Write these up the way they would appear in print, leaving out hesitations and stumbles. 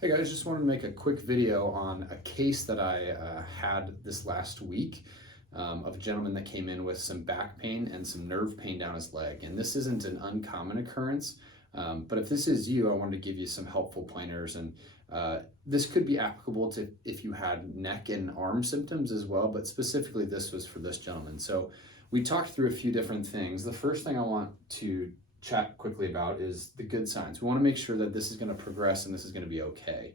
Hey guys, just wanted to make a quick video on a case that I had this last week of a gentleman that came in with some back pain and some nerve pain down his leg. And this isn't an uncommon occurrence, but if this is you, I wanted to give you some helpful pointers. And this could be applicable to if you had neck and arm symptoms as well, but specifically this was for this gentleman. So we talked through a few different things. The first thing I want to chat quickly about is the good signs. We want to make sure that this is going to progress and this is going to be okay.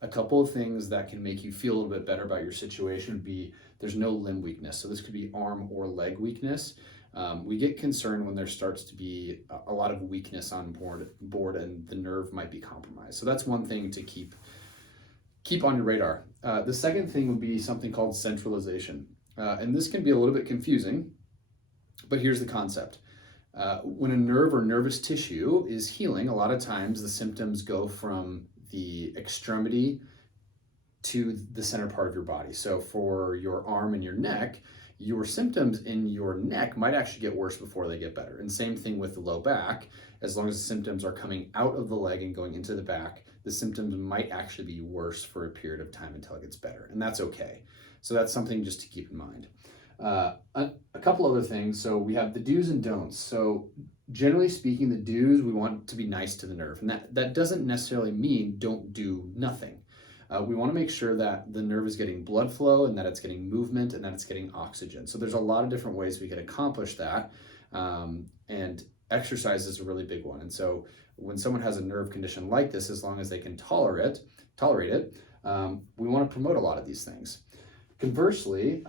A couple of things that can make you feel a little bit better about your situation would be there's no limb weakness. So this could be arm or leg weakness. We get concerned when there starts to be a lot of weakness on board and the nerve might be compromised. So that's one thing to keep on your radar. The second thing would be something called centralization. And this can be a little bit confusing, but here's the concept. When a nerve or nervous tissue is healing, a lot of times the symptoms go from the extremity to the center part of your body. So for your arm and your neck, your symptoms in your neck might actually get worse before they get better. And same thing with the low back. As long as the symptoms are coming out of the leg and going into the back, the symptoms might actually be worse for a period of time until it gets better. And that's okay. So that's something just to keep in mind. A couple other things. So we have the do's and don'ts. So generally speaking, the do's, we want to be nice to the nerve. And that doesn't necessarily mean don't do nothing. We want to make sure that the nerve is getting blood flow and that it's getting movement and that it's getting oxygen. So there's a lot of different ways we can accomplish that. And exercise is a really big one. And so when someone has a nerve condition like this, as long as they can tolerate it, we want to promote a lot of these things. Conversely,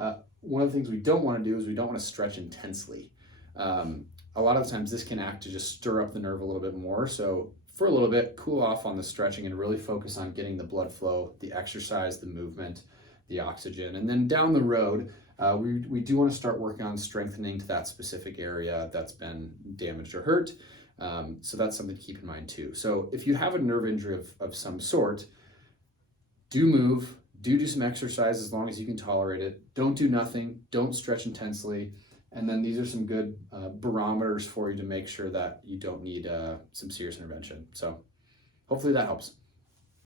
one of the things we don't want to do is we don't want to stretch intensely. A lot of times this can act to just stir up the nerve a little bit more. So for a little bit, cool off on the stretching and really focus on getting the blood flow, the exercise, the movement, the oxygen. And then down the road, we do want to start working on strengthening to that specific area that's been damaged or hurt. So that's something to keep in mind too. So if you have a nerve injury of some sort, do move, do some exercise as long as you can tolerate it. Don't do nothing, don't stretch intensely. And then these are some good barometers for you to make sure that you don't need some serious intervention. So hopefully that helps.